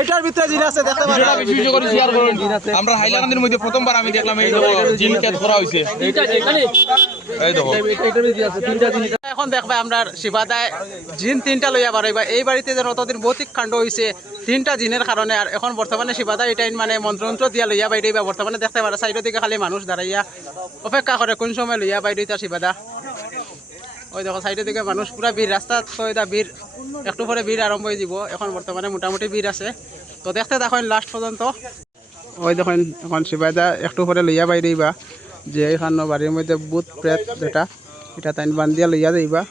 এটার ভিতরে জিনিস আছে দেখতে পারেন। বেশি বেশি করে শেয়ার করুন। আমরা হাইলাকান্দির মধ্যে প্রথমবার আমি দেখলাম এই জিন ক্যাচ করা হয়েছে এই দেখো। এখন দেখবা আমরা শিবাদায় জিন তিনটা লইয়া বারইবা এই বাড়িতে যেন অতদিন ভৌতিক কাণ্ড হয়েছে তিনটা জিনের কারণে। আর এখন বর্তমানে শিবাদা এটাই মানে মন্ত্রন্ত্র দিয়া লইয়া বাইরে বর্তমানে দেখতে পারে সাইডের দিকে খালি মানুষ দাঁড়াইয়া অপেক্ষা করে কোন সময় লইয়া বাইরে শিবাদা? ওই দেখো সাইডের দিকে মানুষ পুরা ভিড় রাস্তা সৈদা ভিড় একটু পরে ভিড় আরম্ভ হয়ে যাব। এখন বর্তমানে মোটামুটি ভিড় আছে। তো দেখতে দেখেন লাস্ট পর্যন্ত। ওই দেখেন এখন শিবাদা একটু পরে লইয়া বাইরেইবা যে এইখান বাড়ির মধ্যে বুথ প্রেত যেটা এটা তাই বান্ধিয়া লইয়া যাইবা।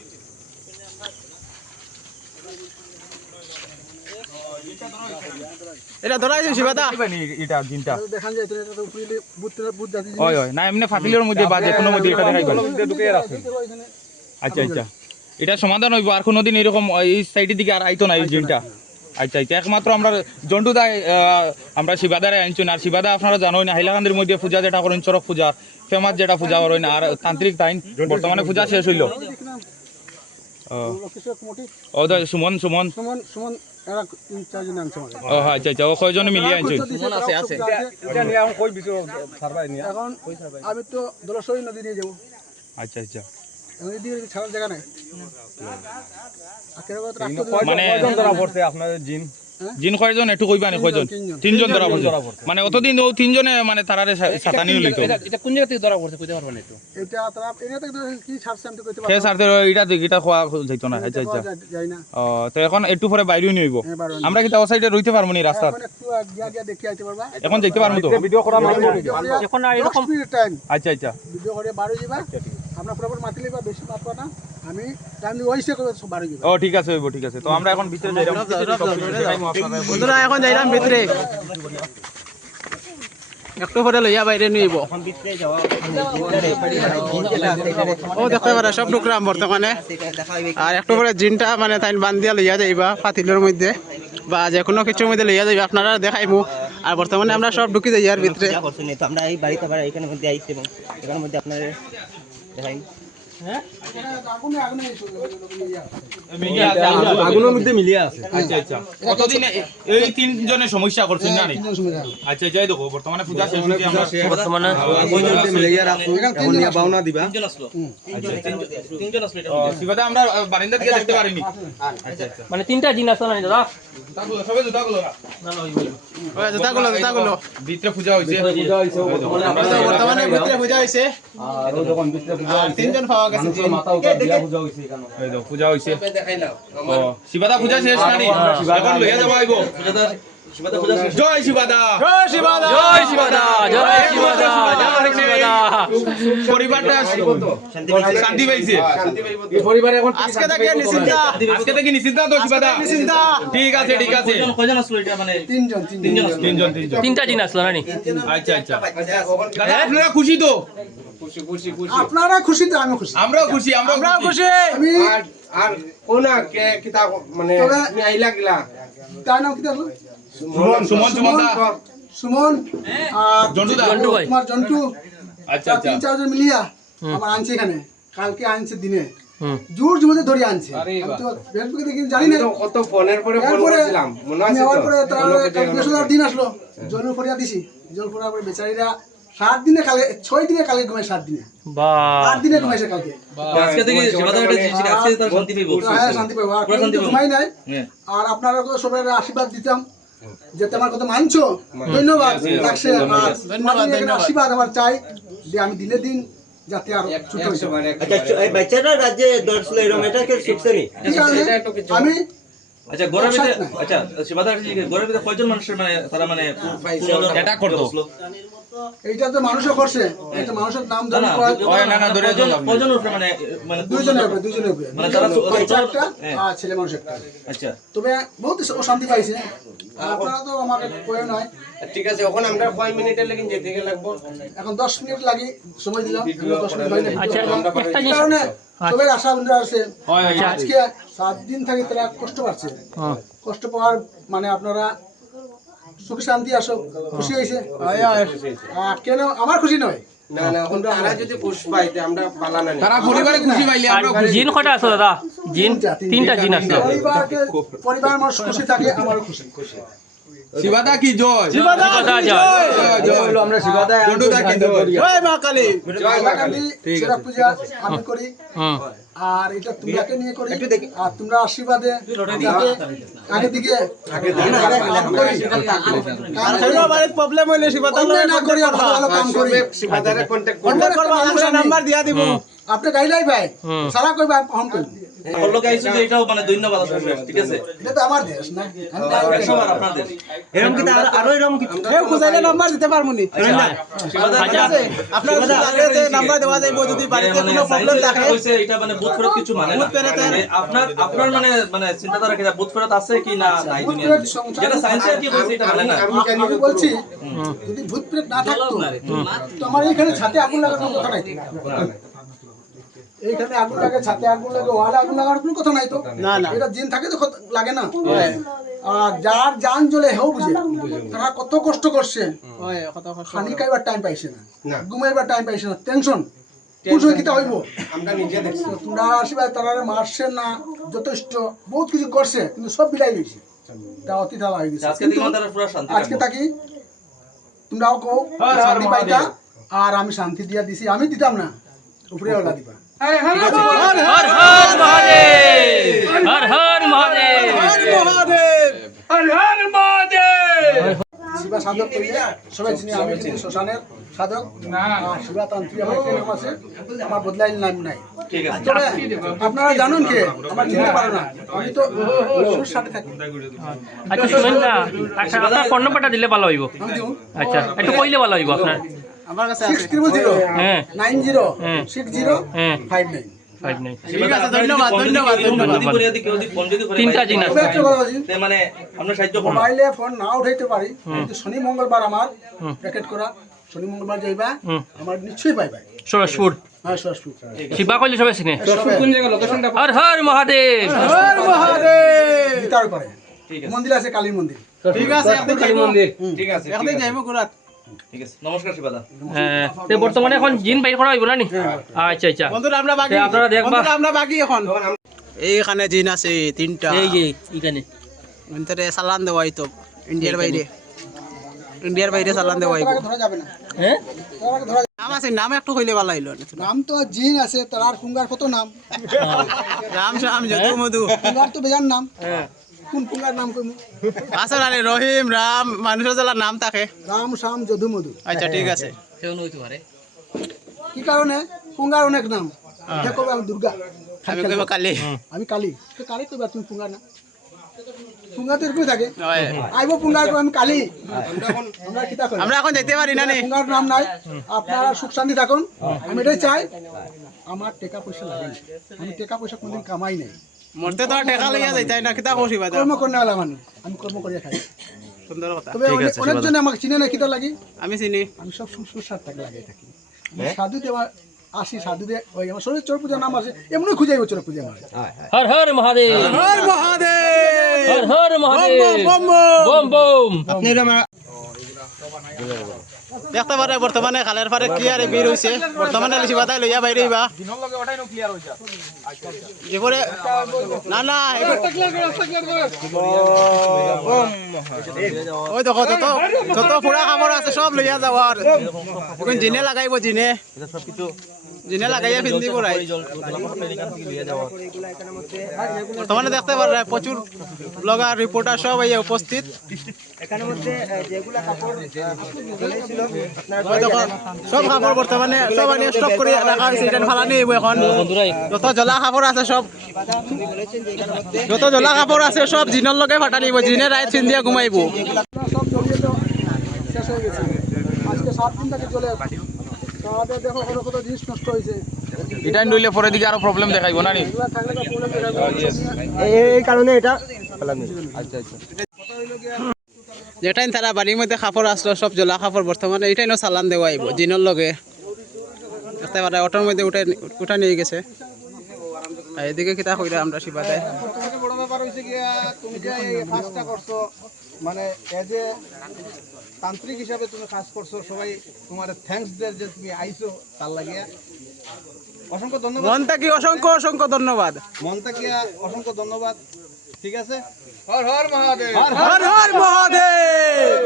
এটা ধরা আছে শিবাদা এটা জিনটা ওই ওই না এমনি ফাতিলের মধ্যে বা যে কোনো মধ্যে এটা দেখাই পারে আচ্ছা আচ্ছা। এটা সমাধান হইব আর কোনোদিন এরকম এই সাইডের দিকে আর আইতো না এই জিনটা আচ্ছা আচ্ছা। একমাত্র আমরা জন্টু দায় আমরা শিবাদারে আনছি না। আর শিবাদা আপনারা জানোই না হাইলাকান্দির মধ্যে পূজা যেটা করেন চরক পূজা ফেমাস যেটা পূজা করেন আর তান্ত্রিক টাইম বর্তমানে পূজা শেষ হইল। ও। ও দা সুমন। সুমন সুমন সুমন ও আচ্ছা আচ্ছা। ও কয়জনে মিলিয়ে আনছেন সুমন আছে আছে। আমি তো দোলসই নদী নিয়ে যাব। আচ্ছা আচ্ছা। ছাড়ার জায়গা নাই। মানে জিন? কয়জন? একটু কইবা নি কয়জন? তিনজন। তিনজন ধরা পড়ছে। মানে অতদিন ও তিনজনে মানে তারারে সাতানি এটা কোন জায়গা থেকে ধরা পড়ছে কইতে পারবেন একটু? এটা তারা এনে থেকে কি ছাড়ছে আমি তো কইতে সে পারব? না। সারতে এটা এটা খোয়া যাইতো না আচ্ছা আচ্ছা। ও তো এখন একটু পরে বাইরেও নিব হ্যাঁ, আমরা কি তাও সাইডে রইতে পারব নি রাস্তাত? এখন আইতে পারবা। এখন তো? এখন আর এরকম আচ্ছা আচ্ছা। ভিডিও করে বারো যাবা আমরা প্রপার মাতি লিবা বেশি মাতবা না। আমি টাইম ওইসে করে সব ও ঠিক আছে হইব ঠিক আছে। তো আমরা এখন ভিতরে যাইলাম। বন্ধুরা। এখন যাইলাম ভিতরে। একটু পরে লইয়া বাইরে নিব। ও দেখতে পারে সব টুকরাম বর্তমানে। আর একটু পরে জিনটা মানে তাই বান্ধিয়া লইয়া যাইবা পাতিলের মধ্যে। বা যে কোনো কিছুর মধ্যে লইয়া যাইবা আপনারা দেখাইমু। আর বর্তমানে আমরা সব ঢুকি যাই আর ভিতরে। আমরা এই বাড়িতে এখানের মধ্যে আইছি এবং এখানের মধ্যে আপনার দেখাই। আগুনে আগুনে এসে আগুনের মধ্যে মিলিয়ে আছে। আচ্ছা আচ্ছা। কতদিন এই তিনজনের সমস্যা করছেন না আচ্ছা যাই দেখো বর্তমানে পূজা শেষ হইতে আমরা বর্তমানে শিবাদা আমরা বারিন্দা থেকে দেখতে পারিনি। মানে তিনটা জিন আছে না দাদা? সবে জুতা গুলো ওই জুতাগুলো জুতাগুলো ভিতরে পূজা হইছে তো বর্তমানে ভিতরে পূজা হয়েছে? আর তিনজন পাওয়া গেছে জিন। এই দেখো, পূজা হইছে ও, শিবাদা পূজা শেষ নানি? এখন লইয়া যাবা আইবো। জয় শিবাদা। জয় শিবাদা। জয় শিবাদা জয় শিবাদা জয় শিবাদা পরিবারটা শান্তি পাইছে। আজকে থেকে নিশ্চিন্তা আজকে থেকে নিশ্চিন্ত তো শিবাদা? নিশ্চিন্তা ঠিক আছে ঠিক আছে। কয়জন আসলো এটা মানে? তিনজন তিনজন তিনজন তিনজন তিনটা জিন আসলো নানি আচ্ছা আচ্ছা। দাদা আপনারা খুশি তো? আপনারা খুশি তো আমি খুশি। আমরাও খুশি আমরাও খুশি। আমি আর কোনা কে কিতা মানে আইলা গিলা তার নাম কি থাকল সুমন সুমন সুমন সুমন আর জন্টু দা। জন্টু ভাই তোমার জন্টু। আচ্ছা আচ্ছা। তিন চারজন মিলিয়া আমার আনছে এখানে। কালকে আনছে দিনে। জোর জুমতে ধরে আনছে। আমি তো ফেসবুকে দেখি জানি না। কত ফোনের পরে ফোন করেছিলাম। মনে আছে তো? পরে তাহলে কাল দিন আসলো। জল ফরিয়া দিছি। জল ফরিয়া পরে বেচারিরা সাত দিনে কালকে ছয় দিনে কালকে ঘুমায় সাত দিনে। আট দিনে ঘুমাইছে কালকে। আজকে থেকে তার শান্তি পাইবো। হ্যাঁ শান্তি পাবো আর। ঘুমাই নাই। হ্যাঁ। আর আপনারা তো সবাই আশীর্বাদ দিতাম। যে তোমার কথা মানছো? ধন্যবাদ। আশীর্বাদ আমার চাই যে আমি দিনে দিন যাতে আর ছোট হইতে পারে আচ্ছা বাচ্চারা রাজ্যে এরকম শিখছে আমি আচ্ছা নাই। আচ্ছা শিবাদা গড়ের ভিতরে কয়জন মানুষের মানে তারা মানে অ্যাটাক করতো এইটা তো মানুষও করছে এটা মানুষের নাম ধরে না, না, না, ধরে কয়জন- উপরে মানে মানে দুইজনের উপরে দুইজনের উপরে। মানে তারা একটা হ্যাঁ। আর ছেলে মানুষ একটা। আচ্ছা। তবে বহুত শান্তি পাইছে। আপনারা তো আমাকে কয়ে নয় ঠিক আছে এখন আমরা কয় মিনিটের লেগে যেতে গেলে লাগবো? এখন দশ মিনিট লাগি সময় দিলাম। আমরা দশ মিনিট হয়নি। আচ্ছা একটা জিনিস সবাই আশা বন্ধু আছে। হয়, হয়। আজকে সাত দিন থাকি তারা কষ্ট পাচ্ছে। হ্যাঁ। কষ্ট পাওয়ার মানে আপনারা সুখ শান্তি আসো খুশি হয়েছে। আর কেন আমার খুশি নয়? না না এখন তারা যদি পুষ পাইতে আমরা পালানা তারা পরিবারে খুশি পাইলে আর আমরাও খুশি জিন কটা আছে দাদা? জিন? তিনটা জিন আসলো পরিবার আমার খুশি থাকে আমারও খুশি। শিবাদা কি জয়? শিবাদা জয়। জন্টুদা কি জয়? জয় মা কালী। কালী। সেরা পূজা আমি করি। আর এটা তোমরাকে নিয়ে করি। আর তোমরা আশীর্বাদে আগে দিকে। কাম করি। কাম করি। বাড়ির প্রবলেম হইলে শিবাদা না করি ভালো ভালো কাম করি। শিবাদারে কন্ট্যাক্ট কন্টাক্ট করবা আমরা নাম্বার দিয়া দিব আপনি গাইলাই ভাই। সারা কইবা ফোন করি। ওর লোকে যে এটাও মানে ধন্যবাদ ঠিক আছে? এটা তো আমার দেশ না? আমি গাইব কেন? এরকম কিন্তু আরও আরও এরকম কিছু কেউ খুঁজাইলে নাম্বার দিতে পারব নি। শিবাদা ঠিক আছে? আপনার যদি নাম্বার দেওয়া যাইব যদি বাড়িতে কোনো প্রবলেম থাকে হইছে এটা মানে বুথ ফেরত কিছু মানে না। মানে আপনার আপনার মানে মানে চিন্তাধারা কি বুথ ফেরত আছে কি না নাই দুনিয়া যেটা সায়েন্সে কি হইছে এটা মানে না। আমি জানি বলছি যদি ভূত প্রেত না থাকতো তো আমার এইখানে ছাতে আগুন লাগানোর কথা নাই এইখানে আগুন লাগে ছাতে আগুন লাগে ওয়ালে আগুন লাগানোর কোনো কথা নাই তো। না, না। এটা জিন থাকে তো লাগে না? আর যার জান জ্বলে হেও বুঝে। তারা কত কষ্ট করছে। ওই কত কষ্ট খানি খাইবার টাইম পাইছে না। ঘুমাইবার টাইম পাইছে না। টেনশন কোন সময় কিতা হইব? আমরা নিজে দেখছি। তোমরা আশীর্বাদ তারা মারছে না। যথেষ্ট। বহুত কিছু করছে কিন্তু সব বিলাই লইছে। তা অতি হয়ে গেছে। আজকে থেকে কিন্তু আমাদের পুরো শান্তি আজকে থাকি তোমরাও কও শান্তি পাইতা। আর আমি শান্তি দিয়া দিছি। আমি দিতাম না। উপরে ওলা দিবা। হর হর মহাদেব। হর হর মহাদেব। শিবা সাধক সবাই চিনি আমি কিন্তু শ্মশানের সাধক। শিবা তান্ত্রিক আমার আছে। আমার বদলাই নাম নাই। তবে আপনারা জানুন কে? আমার চিনতে পারো না। আমি তো সুর সাথে থাকি। আচ্ছা শুনেন না। আচ্ছা আপনার দিলে ভালো হইব। আচ্ছা একটু কইলে ভালো হইব আপনার। আমার কাছে আছে। মানে আমরা সাহায্য করব। মোবাইলে ফোন না উঠাইতে পারি কিন্তু শনি মঙ্গলবার আমার প্যাকেট করা শনি মঙ্গলবার যাইবা আমার নিশ্চয়ই পাইবা। সরসপুর হ্যাঁ শিবা কইলে সবাই চিনে হর হর মহাদেব। গীতার পারে ঠিক আছে। মন্দির আছে কালীর মন্দির। ঠিক আছে একদিন যাইব। ঠিক আছে একদিন যাইব গুরাত ঠিক আছে। নমস্কার শিবাদা। হ্যাঁ বর্তমানে এখন জিন বাইর করা হইব না নি আচ্ছা আচ্ছা। বন্ধুরা আমরা বাকি আপনারা দেখবা। আমরা বাকি এখন। এইখানে জিন আছে তিনটা। এই যে এখানে ভিতরে চালান দেওয়া হইতো ইন্ডিয়ার বাইরে। ইন্ডিয়ার বাইরে চালান দেওয়া হইব। ধরা যাবে না হ্যাঁ? তার আগে ধরা নাম আছে নাম একটু কইলে ভালো হইল। নাম তো জিন আছে তার আর পুঙ্গার কত নাম? রাম শ্যাম যদু মধু। পুঙ্গার তো বেজান নাম। কোন পুঙ্গার নাম কইমু আছে না রহিম রাম মানুষের জ্বালা নাম থাকে। রাম শাম যদু মধু। আচ্ছা ঠিক আছে। কি কারণে পুঙ্গার অনেক নাম। এটা কবে আমি দুর্গা আমি কইব কালি। আমি কালী। তো কালী কইবা তুমি পুঙ্গা না পুঙ্গা তো এরকমই থাকে আইব পুঙ্গার আমি কালী। আমরা কিতা করি আমরা এখন যেতে পারি না পুঙ্গার নাম নাই। আপনারা সুখ শান্তি থাকুন। আমি এটাই চাই। আমার টাকা পয়সা লাগে আমি টাকা পয়সা কোনদিন কামাই নাই। মরতে তো টেকা লইয়া যাইতাই না কিতা কইছি বাদা কর্ম করে না মানুষ আমি কর্ম করিয়া খাই। সুন্দর কথা। তবে অনেক- অনেকজনে আমাকে চিনে না কিতা লাগি? আমি চিনি। আমি সব সুস্বাদ থাকে লাগাই থাকি। আমি সাধু দেওয়া আসি সাধু দে ওই আমার শরীর চোর পূজা নাম আছে এমনি খুঁজাইব চোর পূজা আমার হর হর মহাদেব। হর মহাদেব। হর হর মহাদেব। বম বম বম বম। দেখতে পারে, বর্তমানে খালের পারে কি আর হয়েছে বর্তমানে লিচি বাতাই লইয়া বাইরে বা এরপরে না না ওই দেখো, যত তত পুরা খাবৰ আছে, সব লইয়া যাওয়ার। এখন জিনে লাগাইব, জিনে। জিনে লাগাইয়া ফিন্দি করাই বর্তমানে দেখতে পারে প্রচুর ব্লগার রিপোর্টার সব এই উপস্থিত এখানের মধ্যে আহ, যেগুলা কাপড় ছিল ওই দেখো, সব কাপড় বর্তমানে সব আনি স্টক করে রাখা হয়েছে এটা হইব এখন। যত জ্বলা কাপড় আছে সব। যত জ্বলা কাপড় আছে সব জিনের লগে ফাটা নিব জিনে রাইত চিন দিয়া ঘুমাইব। হয়ে আজকে সাত দিন থেকে চলে। আসছে তাদের দেখো কত কত জিনিস নষ্ট হয়েছে। এটা নইলে পরে দিকে আরও প্রবলেম দেখাইব না এই কারণে এটা যেটাই তারা বাড়ির মধ্যে কাপড় আসলো সব জ্বলা কাপড় বর্তমানে এটাই নো চালান দেওয়া আইব জিনের লগে। দেখতে পারে অটোর মধ্যে উঠে উঠা নিয়ে গেছে। আর এদিকে কিতা কইরা আমরা শিবাতে তোমাকে বড় ব্যাপার হয়েছে গিয়া তুমি যে এই কাজটা করছ মানে এজ এ তান্ত্রিক হিসাবে তুমি কাজ করছ সবাই তোমার থ্যাঙ্কস দেয় যে তুমি আইছো তার লাগিয়া। অসংখ্য ধন্যবাদ। মন থেকে অসংখ্য অসংখ্য ধন্যবাদ। মন থেকে অসংখ্য ধন্যবাদ। ঠিক আছে? হর হর মহাদেব। হর হর হর মহাদেব।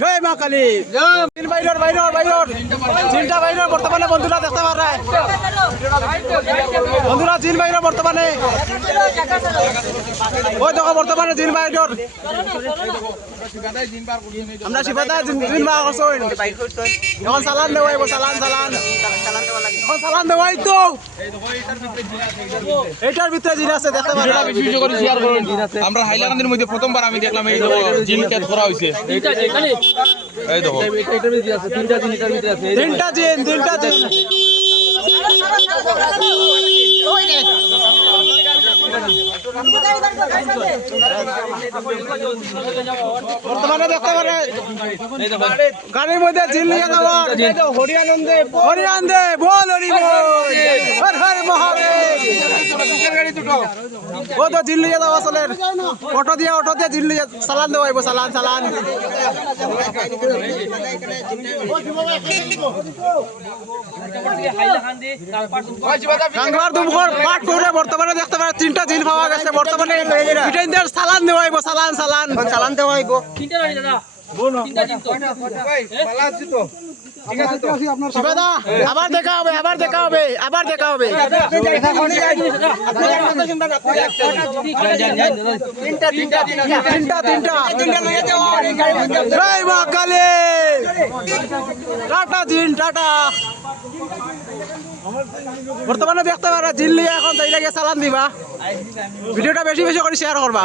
জয় মা কালী। জিন বাইরর বাইরর বাইরর। জিনটা বাইরর বর্তমানে বন্ধুরা দেখতে পারে বন্ধুরা জিন বাইরর বর্তমানে। ওই দেখো বর্তমানে জিন বাইরর। আমরা শিবাদা জিন জিন বার করছ এখন সালান দেওয়াই সালান সালান এখন সালান দেওয়াই তো এইটার ভিতরে জিন আছে দেখতে আমরা হাইলাকান্দির মধ্যে প্রথমবার আমি দেখলাম এই দেখো জিন ক্যাচ করা হয়েছে এই দেখো তিনটা জিন তিনটা জিন বর্তমানে দেখতে পারে। গাড়ির মধ্যে জিন নিয়ে যাওয়ার। হরিয়ানন্দে হরিয়ানন্দে বল হরি হর মহাদেব। ও তো জিন নিয়ে যাওয়া অটো দিয়ে অটো দিয়ে জিন নিয়ে চালান দেওয়া হইব চালান চালান কাঙ্গার দুমুখর পাট করে বর্তমানে দেখতে পারে, তিনটা জিন পাওয়া গেছে। বর্তমানে ইটাইনদের চালান দেওয়া হইব সালান সালান। চালান দেওয়া হইব। শিবাদা আবার দেখা হবে আবার দেখা হবে আবার দেখা হবে। তিনটা তিনটা জয় মা কালী। টাটা দিন টাটা। বর্তমানে দেখতে পারা জিল্লি এখন তাই লাগে চালান দিবা। ভিডিওটা বেশি বেশি করে শেয়ার করবা।